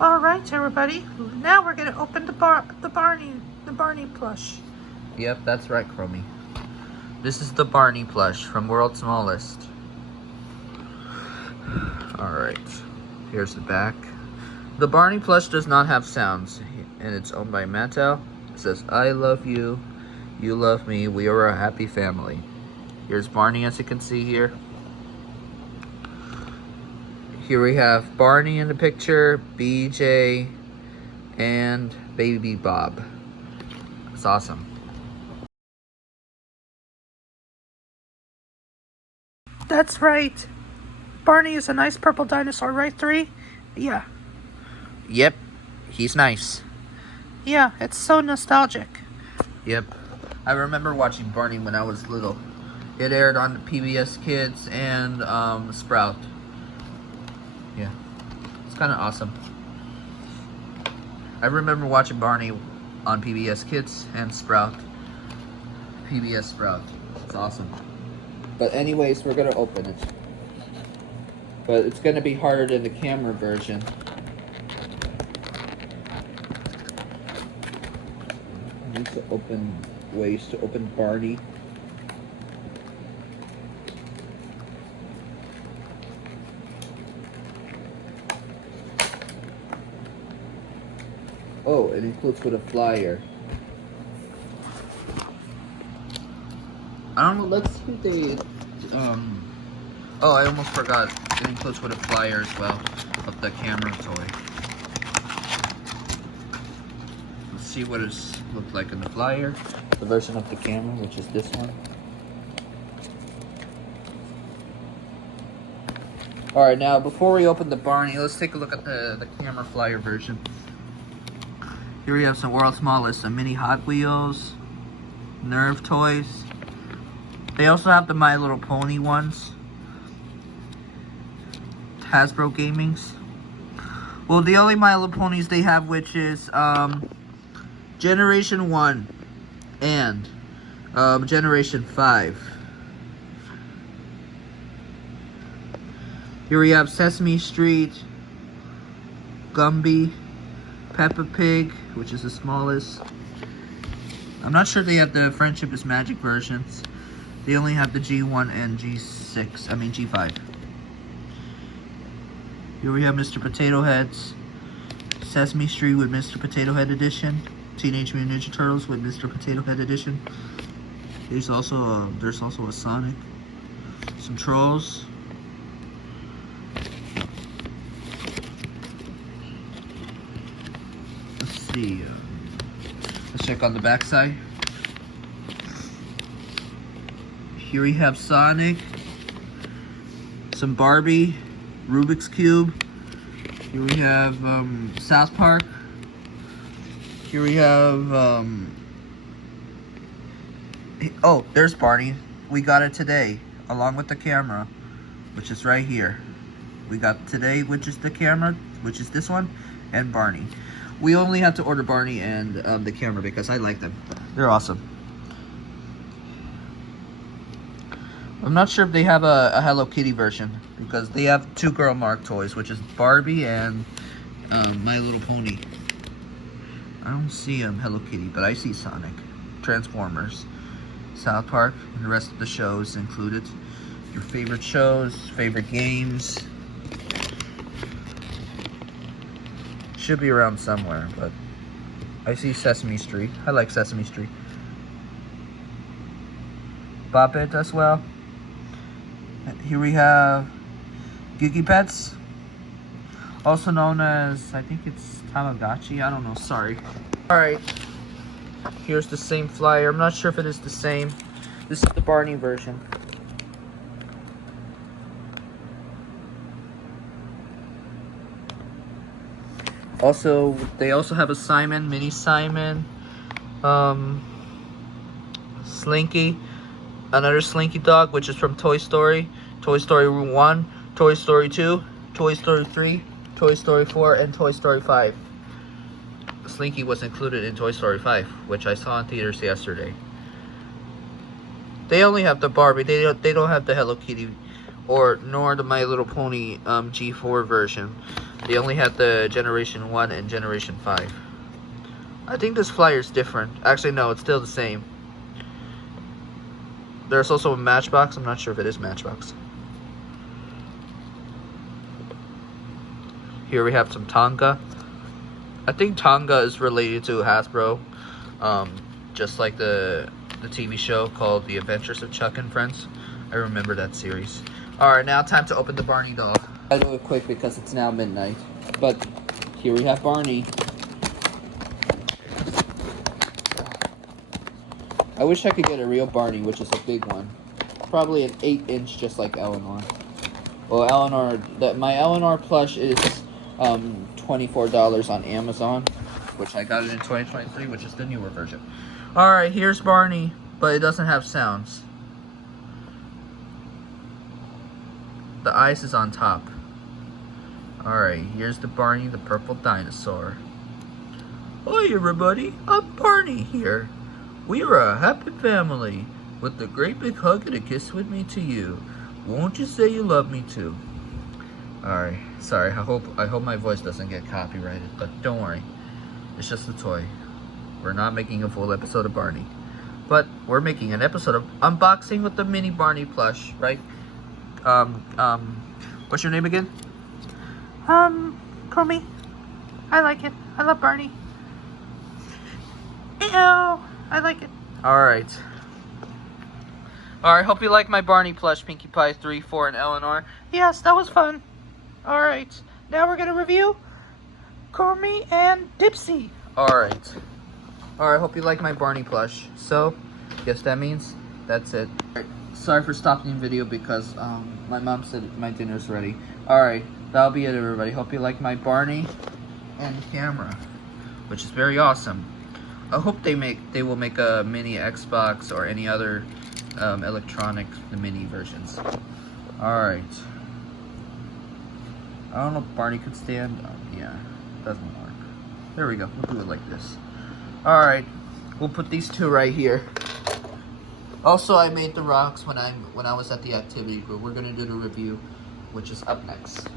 All right, everybody. Now we're gonna open the Barney plush. Yep, that's right, Chromie. This is the Barney plush from World's Smallest. Alright, here's the back. The Barney plush does not have sounds, and it's owned by Mattel. It says, I love you, you love me, we are a happy family. Here's Barney, as you can see here. Here we have Barney in the picture, BJ, and Baby Bob. It's awesome. That's right. Barney is a nice purple dinosaur, right, 3? Yeah. Yep, he's nice. Yeah, it's so nostalgic. Yep. I remember watching Barney when I was little. It aired on PBS Kids and Sprout. Yeah. It's kind of awesome. I remember watching Barney on PBS Kids and Sprout. PBS Sprout. It's awesome. But anyways, we're going to open it. But it's going to be harder than the camera version. I need to open ways to open Barney. Oh, it includes with a flyer. I don't know, let's see if they, oh, I almost forgot. It includes with a flyer as well of the camera toy. Let's see what it looks like in the flyer. The version of the camera, which is this one. Alright, now before we open the Barney, let's take a look at the camera flyer version. Here we have some World's Smallest, some mini Hot Wheels, Nerve toys. They also have the My Little Pony ones. Hasbro Gamings. Well, the only My Little Ponies they have, which is Generation 1 and Generation 5. Here we have Sesame Street, Gumby, Peppa Pig, which is the smallest. I'm not sure they have the Friendship is Magic versions. They only have the G1 and G5. Here we have Mr. Potato Heads, Sesame Street with Mr. Potato Head Edition, Teenage Mutant Ninja Turtles with Mr. Potato Head Edition. There's also a Sonic, some Trolls. Let's see. Let's check on the back side. Here we have Sonic, some Barbie, Rubik's Cube. Here we have South Park. Here we have, oh, there's Barney. We got it today, along with the camera, which is right here. We got today, which is the camera, which is this one, and Barney. We only have to order Barney and the camera because I like them. They're awesome. I'm not sure if they have a Hello Kitty version because they have two Girl Mark toys, which is Barbie and My Little Pony. I don't see Hello Kitty, but I see Sonic, Transformers, South Park, and the rest of the shows included. Your favorite shows, favorite games. Should be around somewhere, but I see Sesame Street. I like Sesame Street. Bop It as well. Here we have Geeky Pets, also known as, I think it's Tamagotchi, I don't know, sorry. Alright, here's the same flyer. I'm not sure if it is the same. This is the Barney version. Also, they also have a Simon, Mini Simon, Slinky, another Slinky dog, which is from Toy Story, Toy Story 1, Toy Story 2, Toy Story 3, Toy Story 4, and Toy Story 5. Slinky was included in Toy Story 5, which I saw in theaters yesterday. They only have the Barbie. They don't have the Hello Kitty nor the My Little Pony G4 version. They only had the Generation 1 and Generation 5. I think this flyer is different. Actually, no, it's still the same. There's also a Matchbox. I'm not sure if it is Matchbox. Here we have some Tonga. I think Tonga is related to Hasbro. Just like the TV show called The Adventures of Chuck and Friends. I remember that series. Alright, now time to open the Barney doll. I do it quick because it's now midnight. But here we have Barney. I wish I could get a real Barney, which is a big one. Probably an 8-inch, just like Elinor. Well, Elinor, my Elinor plush is $24 on Amazon, which I got it in 2023, which is the newer version. Alright, here's Barney, but it doesn't have sounds. The ice is on top. Alright, here's the Barney, the purple dinosaur. Hi everybody, I'm Barney here. We are a happy family, with a great big hug and a kiss with me to you. Won't you say you love me too? Alright, sorry, I hope my voice doesn't get copyrighted, but don't worry. It's just a toy. We're not making a full episode of Barney. But we're making an episode of unboxing with the mini Barney plush, right? What's your name again? Comey. I like it. I love Barney. Ew. I like it. Alright. Alright, hope you like my Barney plush, Pinkie Pie 3, 4, and Elinor. Yes, that was fun. Alright. Now we're gonna review Comey and Dipsy. Alright. Alright, hope you like my Barney plush. So, guess that means that's it. Sorry for stopping the video because my mom said my dinner's ready. Alright, that'll be it everybody. Hope you like my Barney and camera, which is very awesome. I hope they will make a mini Xbox or any other electronic, the mini versions. Alright. I don't know if Barney could stand. Yeah, doesn't work. There we go. We'll do it like this. Alright. We'll put these two right here. Also, I made the rocks when I was at the activity group. We're gonna do the review, which is up next.